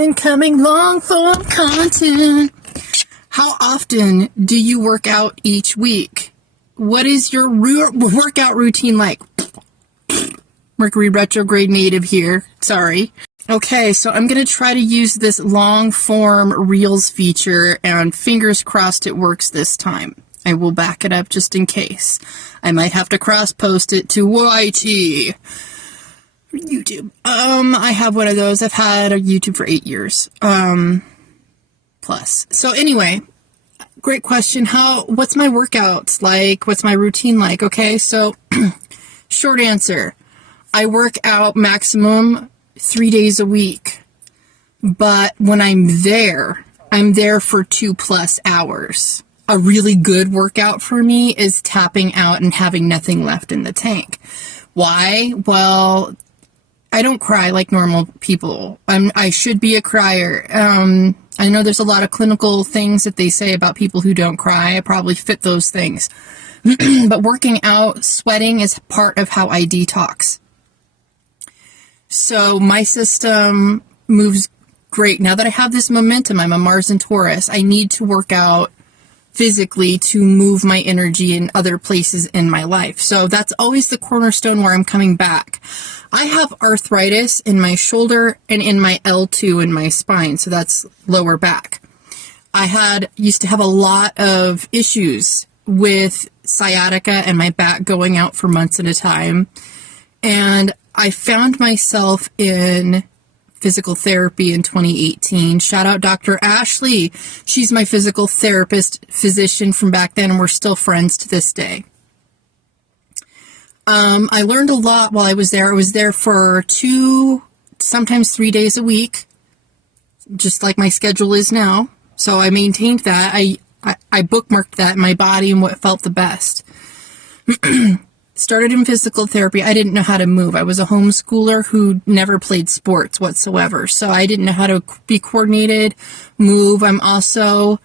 Incoming long form content. How often do you work out each week? What is your workout routine like? Mercury retrograde native here. Sorry. Okay, so I'm going to try to use this long form Reels feature, and fingers crossed it works this time. I will back it up just in case. I might have to cross post it to YT. YouTube. I have one of those. I've had a YouTube for 8 years. Plus. So anyway, great question. What's my workouts like? What's my routine like? Okay, so short answer. I work out maximum 3 days a week. But when I'm there for 2+ hours. A really good workout for me is tapping out and having nothing left in the tank. Why? Well, I don't cry like normal people. I should be a crier. I know there's a lot of clinical things that they say about people who don't cry. I probably fit those things. But working out, sweating is part of how I detox. So my system moves great. Now that I have this momentum, I'm a Mars and Taurus, I need to work out physically to move my energy in other places in my life. So that's always the cornerstone where I'm coming back. I have arthritis in my shoulder and in my L2 in my spine. So that's lower back. I used to have a lot of issues with sciatica and my back going out for months at a time. And I found myself in physical therapy in 2018. Shout out Dr. Ashley. She's my physical therapist, physician from back then, and we're still friends to this day. I learned a lot while I was there. I was there for 2, sometimes 3 days a week, just like my schedule is now. So I maintained that. I bookmarked that in my body and what felt the best. Started in physical therapy. I didn't know how to move. I was a homeschooler who never played sports whatsoever. So I didn't know how to be coordinated, move. I'm also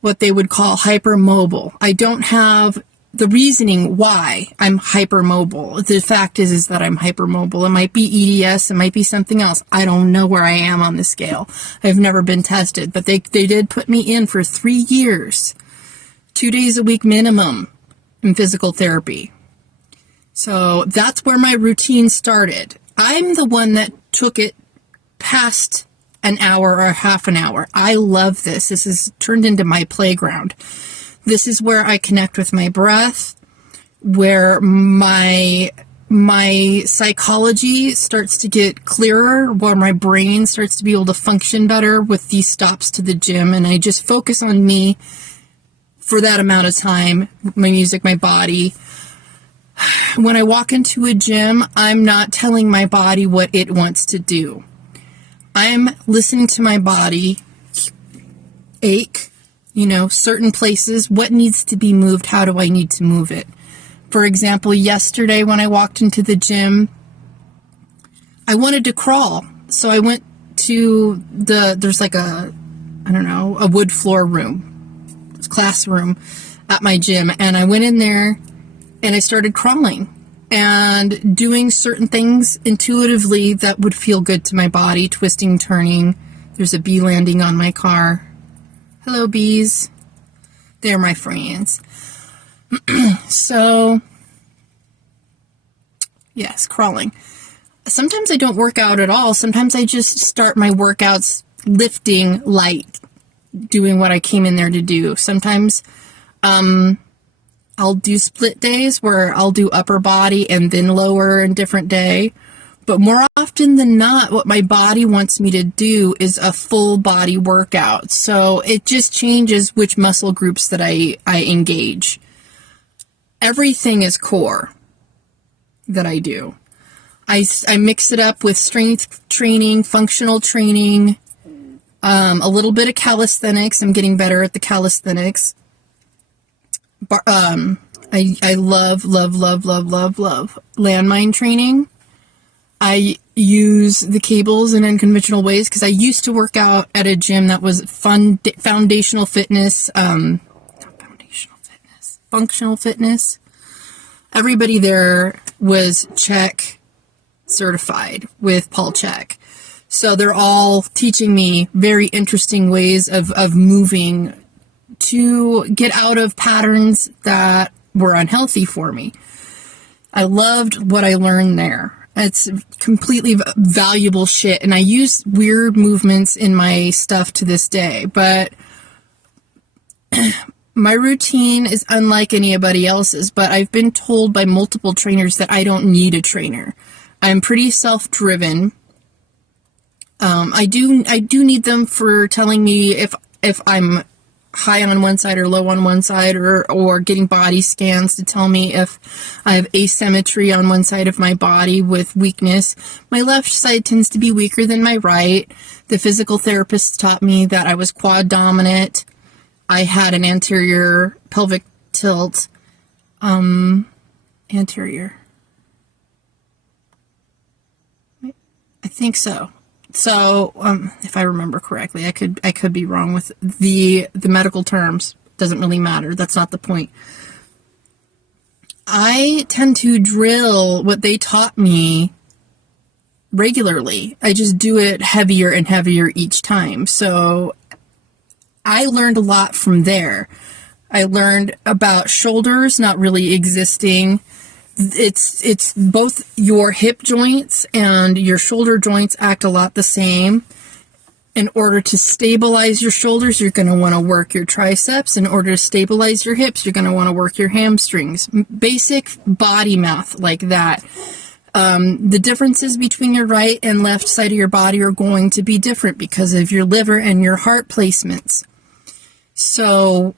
what they would call hypermobile. I don't have the reasoning why I'm hypermobile. The fact is that I'm hypermobile. It might be EDS. It might be something else. I don't know where I am on the scale. I've never been tested, but they did put me in for 3 years, 2 days a week minimum in physical therapy. So that's where my routine started. I'm the one that took it past an hour or half an hour. I love this. This has turned into my playground. This is where I connect with my breath, where my psychology starts to get clearer, where my brain starts to be able to function better with these stops to the gym. And I just focus on me for that amount of time, my music, my body. When I walk into a gym, I'm not telling my body what it wants to do. I'm listening to my body ache, certain places, what needs to be moved, how do I need to move it? For example, yesterday when I walked into the gym, I wanted to crawl. So I went to there's like a wood floor room, classroom at my gym, and I went in there and I started crawling and doing certain things intuitively that would feel good to my body, twisting, turning. There's a bee landing on my car. Hello, bees. They're my friends. So, yes, crawling. Sometimes I don't work out at all. Sometimes I just start my workouts lifting light, doing what I came in there to do. Sometimes, I'll do split days where I'll do upper body and then lower in different day. But more often than not, what my body wants me to do is a full body workout. So it just changes which muscle groups that I engage. Everything is core that I do. I mix it up with strength training, functional training, a little bit of calisthenics. I'm getting better at the calisthenics. I love landmine training. I use the cables in unconventional ways because I used to work out at a gym that was functional fitness. Everybody there was Czech certified with Paul Czech. So they're all teaching me very interesting ways of moving to get out of patterns that were unhealthy for me. I loved what I learned there. It's completely valuable shit. And I use weird movements in my stuff to this day. But my routine is unlike anybody else's. But I've been told by multiple trainers that I don't need a trainer. I'm pretty self-driven. I do need them for telling me if I'm high on one side or low on one side, or getting body scans to tell me if I have asymmetry on one side of my body with weakness. My left side tends to be weaker than my right. The physical therapist taught me that I was quad dominant. I had an anterior pelvic tilt. Anterior. I think so. So, if I remember correctly, I could be wrong with the medical terms. Doesn't really matter. That's not the point. I tend to drill what they taught me regularly. I just do it heavier and heavier each time. So, I learned a lot from there. I learned about shoulders not really existing. It's both your hip joints and your shoulder joints act a lot the same. In order to stabilize your shoulders, you're going to want to work your triceps. In order to stabilize your hips, you're going to want to work your hamstrings. Basic body math like that. The differences between your right and left side of your body are going to be different because of your liver and your heart placements. So,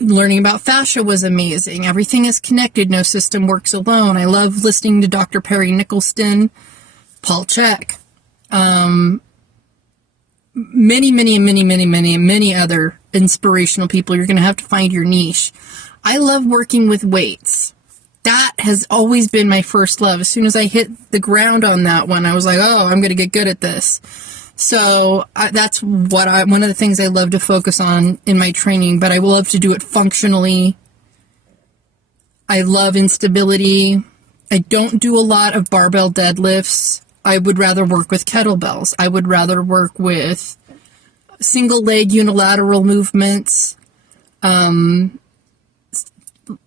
learning about fascia was amazing. Everything is connected. No system works alone. I love listening to Dr. Perry Nicholson, Paul Chek, many other inspirational people. You're going to have to find your niche. I love working with weights. That has always been my first love. As soon as I hit the ground on that one, I was like, oh, I'm going to get good at this. So that's one of the things I love to focus on in my training, but I love to do it functionally. I love instability. I don't do a lot of barbell deadlifts. I would rather work with kettlebells. I would rather work with single leg unilateral movements,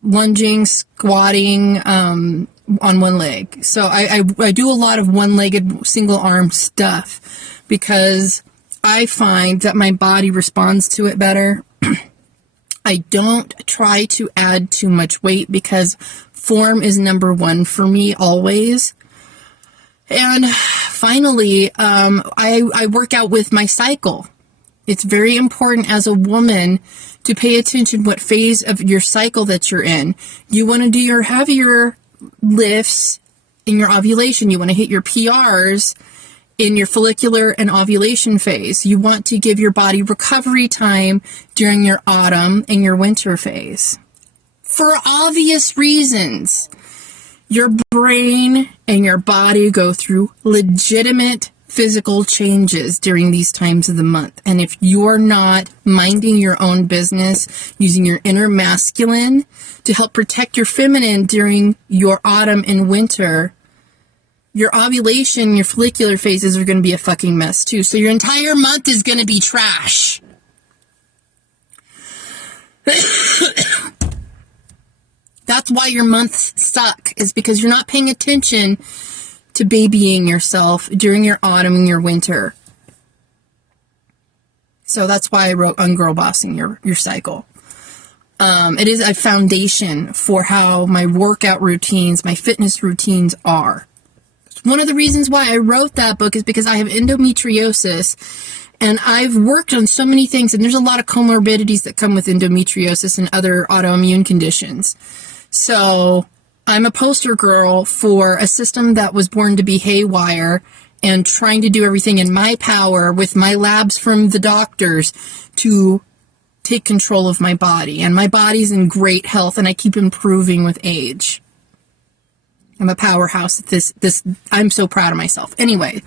lunging, squatting, on one leg. So I do a lot of one-legged single arm stuff, because I find that my body responds to it better. I don't try to add too much weight because form is number one for me always. And finally, I work out with my cycle. It's very important as a woman to pay attention what phase of your cycle that you're in. You want to do your heavier lifts in your ovulation. You want to hit your PRs in your follicular and ovulation phase. You want to give your body recovery time during your autumn and your winter phase. For obvious reasons, your brain and your body go through legitimate physical changes during these times of the month. And if you're not minding your own business, using your inner masculine to help protect your feminine during your autumn and winter, your ovulation, your follicular phases are going to be a fucking mess too. So your entire month is going to be trash. That's why your months suck, is because you're not paying attention to babying yourself during your autumn and your winter. So that's why I wrote Ungirl Bossing your cycle. It is a foundation for how my workout routines, my fitness routines are. One of the reasons why I wrote that book is because I have endometriosis, and I've worked on so many things, and there's a lot of comorbidities that come with endometriosis and other autoimmune conditions. So I'm a poster girl for a system that was born to be haywire, and trying to do everything in my power with my labs from the doctors to take control of my body. And my body's in great health, and I keep improving with age. I'm a powerhouse at this. I'm so proud of myself. Anyway,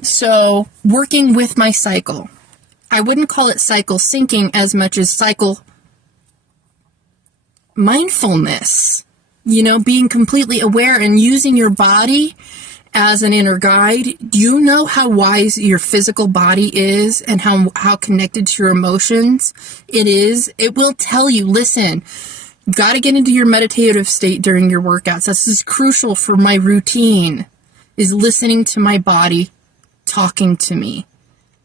so working with my cycle. I wouldn't call it cycle syncing as much as cycle mindfulness. You know, being completely aware and using your body as an inner guide, do you know how wise your physical body is and how connected to your emotions it is? It will tell you, listen, you got to get into your meditative state during your workouts. This is crucial for my routine, is listening to my body talking to me.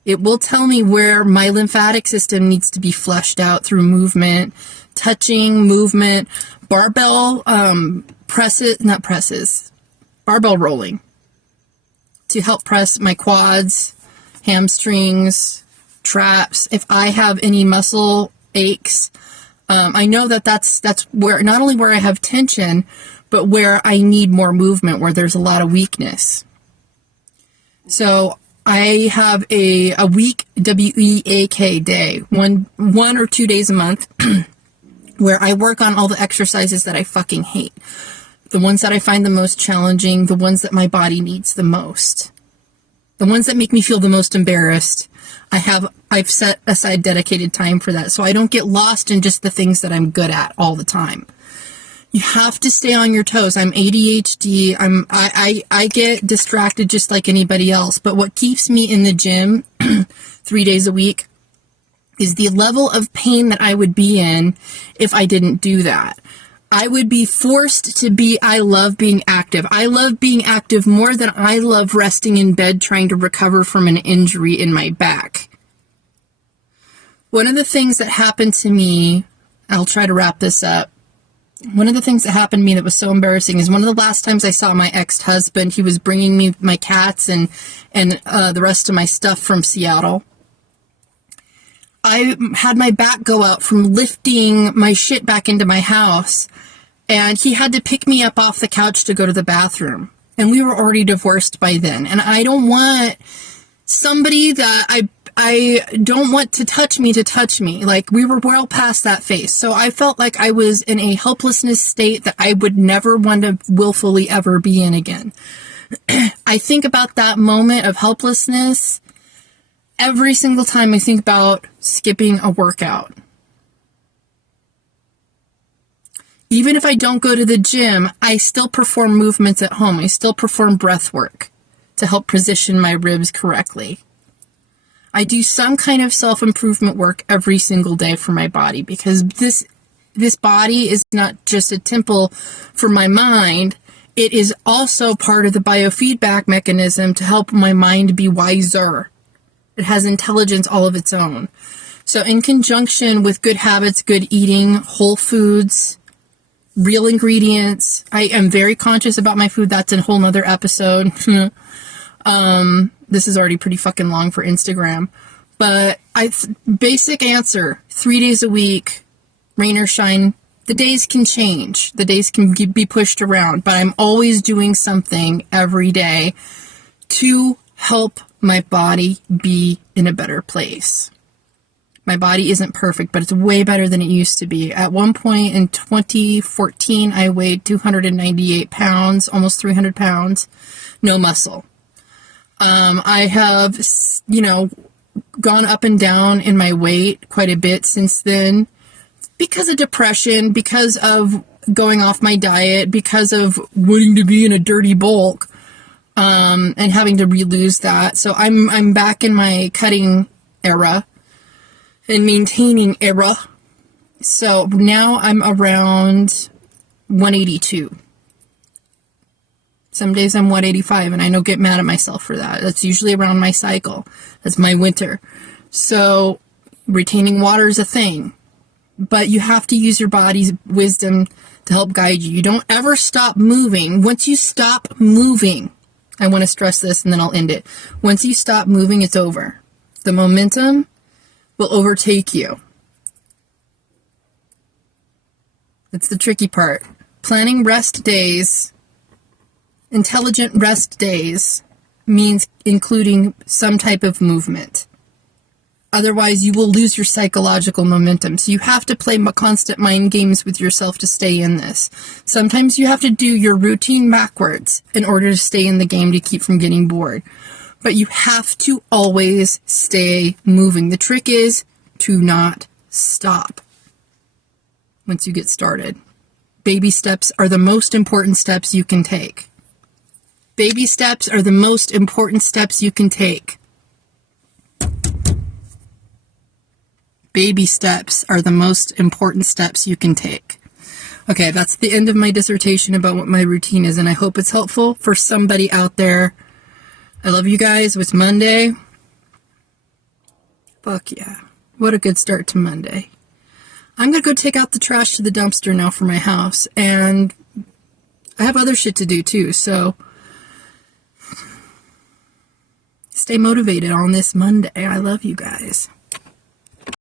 It will tell me where my lymphatic system needs to be flushed out through movement, touching, movement, barbell barbell rolling to help press my quads, hamstrings, traps. If I have any muscle aches, I know that's where, not only where I have tension, but where I need more movement, where there's a lot of weakness. So I have a week, WEAK day, one or 2 days a month, where I work on all the exercises that I fucking hate. The ones that I find the most challenging, the ones that my body needs the most, the ones that make me feel the most embarrassed. I've set aside dedicated time for that, so I don't get lost in just the things that I'm good at all the time. You have to stay on your toes. I'm ADHD. I get distracted just like anybody else. But what keeps me in the gym 3 days a week is the level of pain that I would be in if I didn't do that. I would be forced to be, I love being active. I love being active more than I love resting in bed trying to recover from an injury in my back. One of the things that happened to me, I'll try to wrap this up. One of the things that happened to me that was so embarrassing is one of the last times I saw my ex-husband, he was bringing me my cats and the rest of my stuff from Seattle. I had my back go out from lifting my shit back into my house, and he had to pick me up off the couch to go to the bathroom. And we were already divorced by then. And I don't want somebody that I don't want to touch me. Like, we were well past that phase. So I felt like I was in a helplessness state that I would never want to willfully ever be in again. I think about that moment of helplessness every single time I think about skipping a workout. Even if I don't go to the gym, I still perform movements at home. I still perform breath work to help position my ribs correctly. I do some kind of self-improvement work every single day for my body, because this body is not just a temple for my mind. It is also part of the biofeedback mechanism to help my mind be wiser. It has intelligence all of its own. So in conjunction with good habits, good eating, whole foods, real ingredients, I am very conscious about my food. That's a whole nother episode. This is already pretty fucking long for Instagram. But basic answer, 3 days a week, rain or shine. The days can change. The days can be pushed around. But I'm always doing something every day to help my body be in a better place. My body isn't perfect, but it's way better than it used to be. At one point in 2014, I weighed 298 pounds, almost 300 pounds, no muscle. I have, gone up and down in my weight quite a bit since then because of depression, because of going off my diet, because of wanting to be in a dirty bulk, and having to re-lose that. So I'm back in my cutting era and maintaining era. So now I'm around 182. Some days I'm 185, and I don't get mad at myself for that. That's usually around my cycle. That's my winter. So retaining water is a thing, but you have to use your body's wisdom to help guide you. You don't ever stop moving. Once you stop moving, I want to stress this and then I'll end it. Once you stop moving, it's over. The momentum will overtake you. That's the tricky part. Planning rest days, intelligent rest days, means including some type of movement. Otherwise, you will lose your psychological momentum. So you have to play constant mind games with yourself to stay in this. Sometimes you have to do your routine backwards in order to stay in the game to keep from getting bored. But you have to always stay moving. The trick is to not stop once you get started. Baby steps are the most important steps you can take. Baby steps are the most important steps you can take. Baby steps are the most important steps you can take. Okay, that's the end of my dissertation about what my routine is, and I hope it's helpful for somebody out there. I love you guys. It's Monday. Fuck yeah. What a good start to Monday. I'm going to go take out the trash to the dumpster now for my house, and I have other shit to do too, so stay motivated on this Monday. I love you guys.